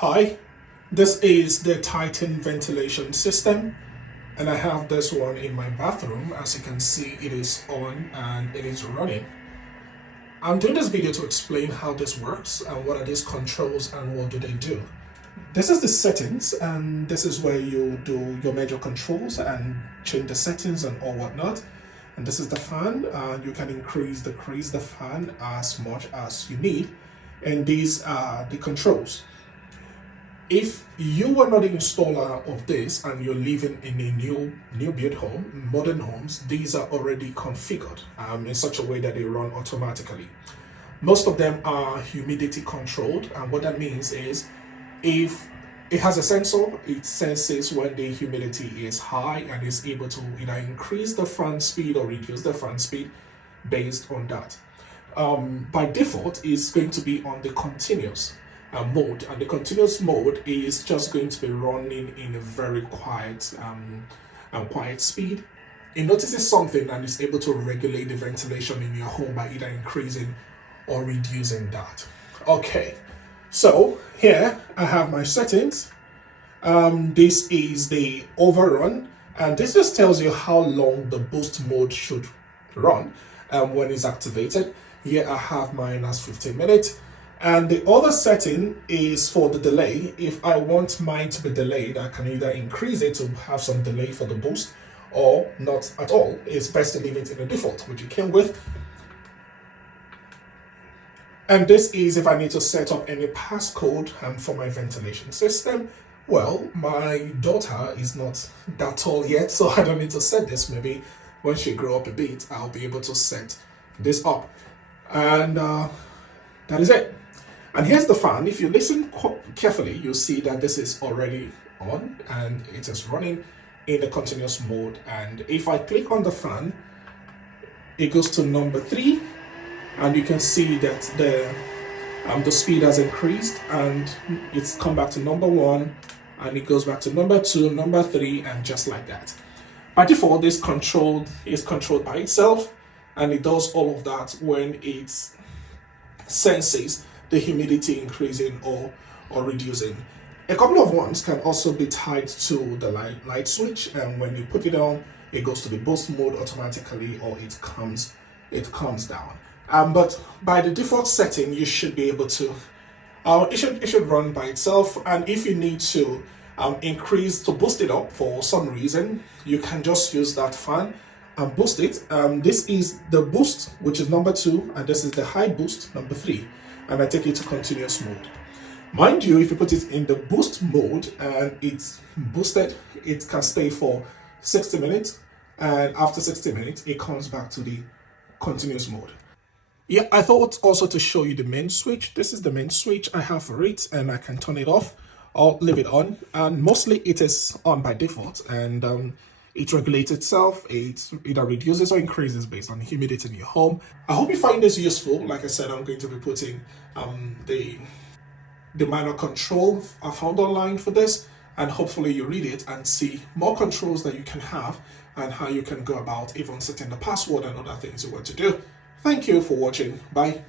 Hi, this is the Titon ventilation system, and I have this one in my bathroom. As you can see, it is on and it is running. I'm doing this video to explain how this works and what are these controls and what do they do. This is the settings, and this is where you do your major controls and change the settings and all whatnot. And this is the fan, and you can decrease the fan as much as you need. And these are the controls. If you were not the installer of this and you're living in a new build home, modern homes, these are already configured in such a way that they run automatically. Most of them are humidity controlled, and what that means is if it has a sensor, it senses when the humidity is high and is able to either increase the fan speed or reduce the fan speed based on that. By default, it's going to be on the continuous mode, and the continuous mode is just going to be running in a very quiet speed. It notices something and is able to regulate the ventilation in your home by either increasing or reducing that. Okay, so here I have my settings. This is the overrun, and this just tells you how long the boost mode should run when it's activated. Here I have mine as 15 minutes. And the other setting is for the delay. If I want mine to be delayed, I can either increase it to have some delay for the boost or not at all. It's best to leave it in the default, which you came with. And this is if I need to set up any passcode for my ventilation system. Well, my daughter is not that tall yet, so I don't need to set this. Maybe when she grows up a bit, I'll be able to set this up. And that is it. And here's the fan. If you listen carefully, you'll see that this is already on and it is running in the continuous mode. And if I click on the fan, it goes to number 3, and you can see that the speed has increased and it's come back to number 1, and it goes back to number 2, number 3, and just like that. By default, this is controlled by itself, and it does all of that when it senses the humidity increasing or reducing. A couple of ones can also be tied to the light switch, and when you put it on, it goes to the boost mode automatically, or it comes down. But by the default setting, you should be able to. It should run by itself, and if you need to boost it up for some reason, you can just use that fan and boost it. This is the boost, which is number 2, and this is the high boost, number 3. And I take it to continuous mode. Mind you, if you put it in the boost mode and it's boosted, it can stay for 60 minutes, and after 60 minutes, it comes back to the continuous mode. Yeah, I thought also to show you the main switch. This is the main switch I have for it, and I can turn it off or leave it on, and mostly it is on by default, and it regulates itself. It either reduces or increases based on the humidity in your home. I hope you find this useful. Like I said, I'm going to be putting the minor control I found online for this, and hopefully you read it and see more controls that you can have and how you can go about even setting the password and other things you want to do. Thank you for watching. Bye.